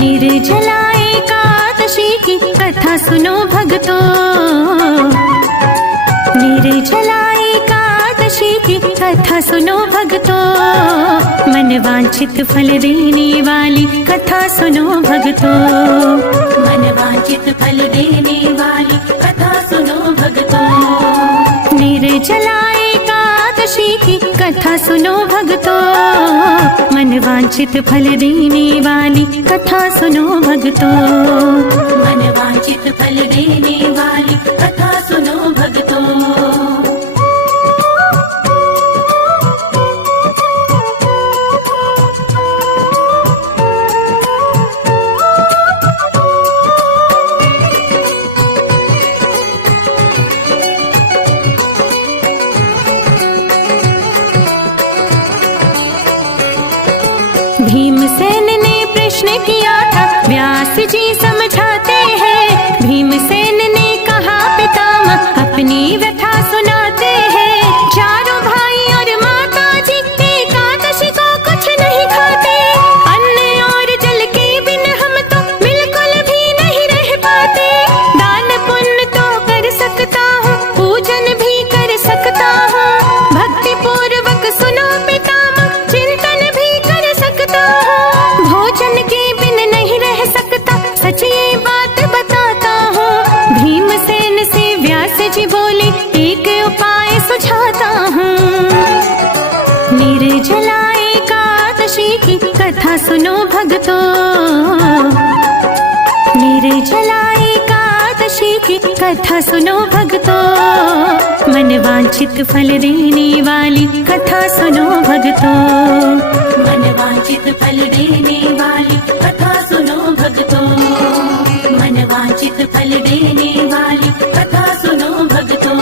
निर्जला एकादशी की कथा सुनो भक्तों। निर्जला एकादशी की कथा सुनो भक्तों। मन वांछित फल देने वाली कथा सुनो भक्तों। मन वांछित फल देने वाली कथा सुनो भक्तों। निर्जला एकादशी की कथा सुनो भक्तों। मन वांछित फल देने वाली कथा सुनो भक्तों। मन वांछित फल देने वाली कथा सुनो भक्तों। भीमसेन ने प्रश्न किया था, व्यास जी समझाते हैं। भीमसेन ने कहा पितामह अपनी व्यथा सुनाते हैं। चारों भाई और माता जी एकादशी को कुछ नहीं खाते। अन्न और जल के बिन हम तो बिल्कुल भी नहीं रह पाते। दान पुण्य तो कर सकता हूँ, पूजन भी कर सकता हूँ। भक्ति पूर्वक सुनो पितामह, चिंतन भी कर सकता हूँ। भोजन के बिन नहीं रह सकता, सच ये बात बताता हूँ। भीमसेन से व्यास जी बोले, एक उपाय सुझाता हूँ। निर्जला एकादशी की कथा सुनो भक्तों। निर्जला एकादशी की कथा सुनो भक्तों। मन वांछित फल देने वाली कथा सुनो भक्तों। मन वांछित फल देने वाली कथा सुनो भक्तों। मन वांछित फल देने वाली कथा सुनो भक्तों।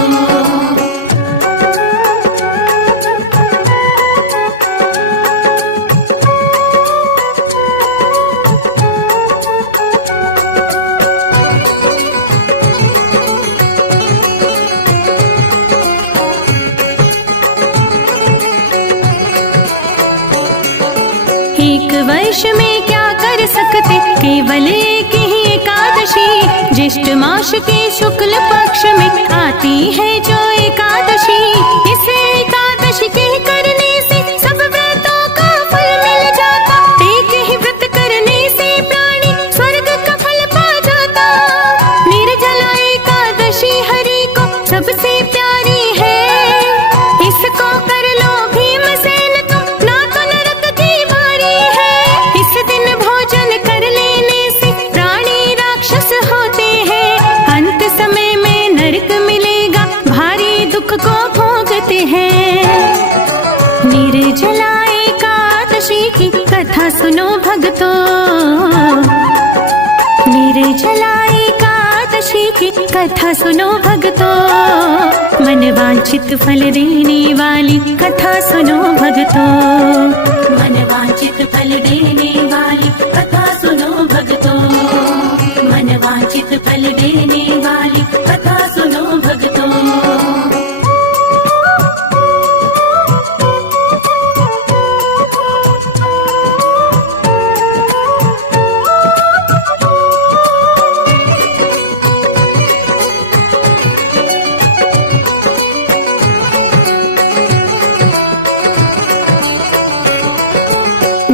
एक वर्ष में क्या कर सकते, केवल एक ही एकादशी। ज्येष्ठ मास के शुक्ल पक्ष में आती है जो एकादशी। इस एकादशी के करने से सब व्रतों का फल मिल जाता। एक ही व्रत करने से प्राणी स्वर्ग का फल पा जाता। निर्जला एकादशी हरि को सबसे प्यारी है। इसको कर लो भीमसेन तुम, ना तो नरक की बारी है। इस दिन भोजन कर लेने से प्राणी राक्षस होते हैं। अंत समय में नरक मिलेगा, भारी दुख को भोगते हैं। निर्जला एकादशी की कथा सुनो भक्तों। निर्जला एकादशी की कथा सुनो भक्तों। मन वांछित फल देने वाली कथा सुनो भक्तों। मन वांछित फल देने वाली कथा सुनो भक्तों। मन वांछित फल देने वाली कथा सुनो भक्तों।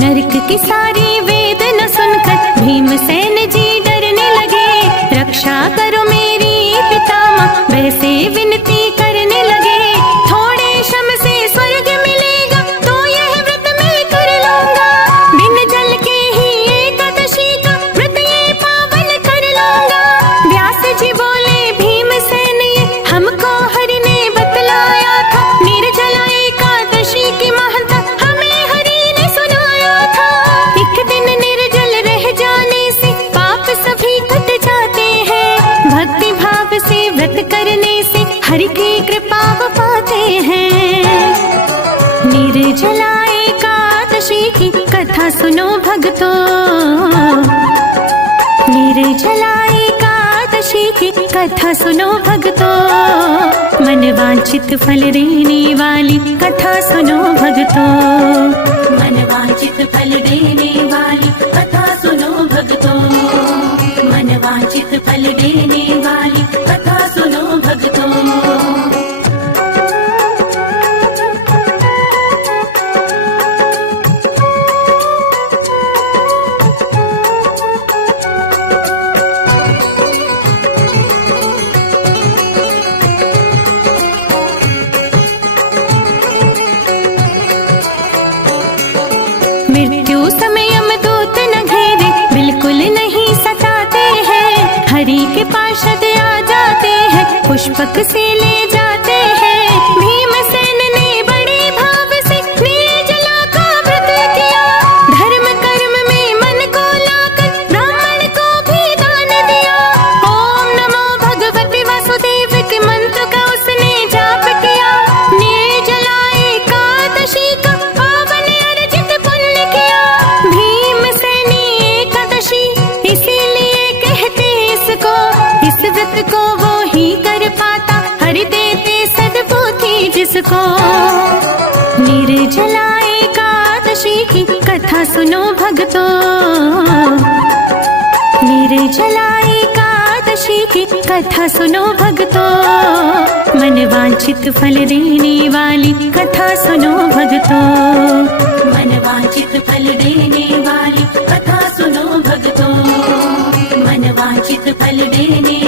नरक की सारी वेदना सुनकर भीमसेन जी डरने लगे। रक्षा करो मेरी पितामह, वैसे विनती करने लगे। थोड़े श्रम से स्वर्ग मिलेगा, तो यह व्रत मैं कर लूंगा। बिन जल के ही एकादशी का व्रत ये पावन कर लूंगा। व्यास जी बोले, भीमसेन ये हमको हरि ने बतलाया था। निर्जला एकादशी की महत्ता हमें हरि ने सुनाया था। एक दिन निर्जल रह जाने से पाप सभी कट जाते हैं। भक्ति भाव से व्रत करने से हरि की कृपा वो पाते हैं। निर्जला एकादशी की कथा सुनो भक्तों। निर्जला एकादशी की कथा सुनो भक्तों। मन वांछित फल देने वाली कथा सुनो भक्तों। मन वांछित फल देने वाली कथा सुनो भक्तों। मृत्यु समय यमदूत न घेरे, बिल्कुल नहीं सताते हैं। हरि के पार्षद आ जाते हैं, पुष्पक से ले जाते हैं। भीमसेन ने बड़े भाव से निर्जला का व्रत किया, धर्म कर्म में मन को लाकर ब्राह्मण को भी दान दिया। ओम नमो भगवते वासुदेव के मंत्र का उसने जाप किया। निर्जला एकादशी का पावन अर्जित पुण्य किया। भीमसेनी एकादशी इसीलिए कहते इसको, इस व्रत को वो ही कर पाता, हरि देते सद्बुद्धि जिसको। निर्जला एकादशी की कथा सुनो भक्तों, निर्जला एकादशी की कथा सुनो भक्तों। मन वांछित फल देने वाली कथा सुनो भक्तों, मन वांछित फल देने वाली कथा सुनो भक्तों, मन वांछित फल देने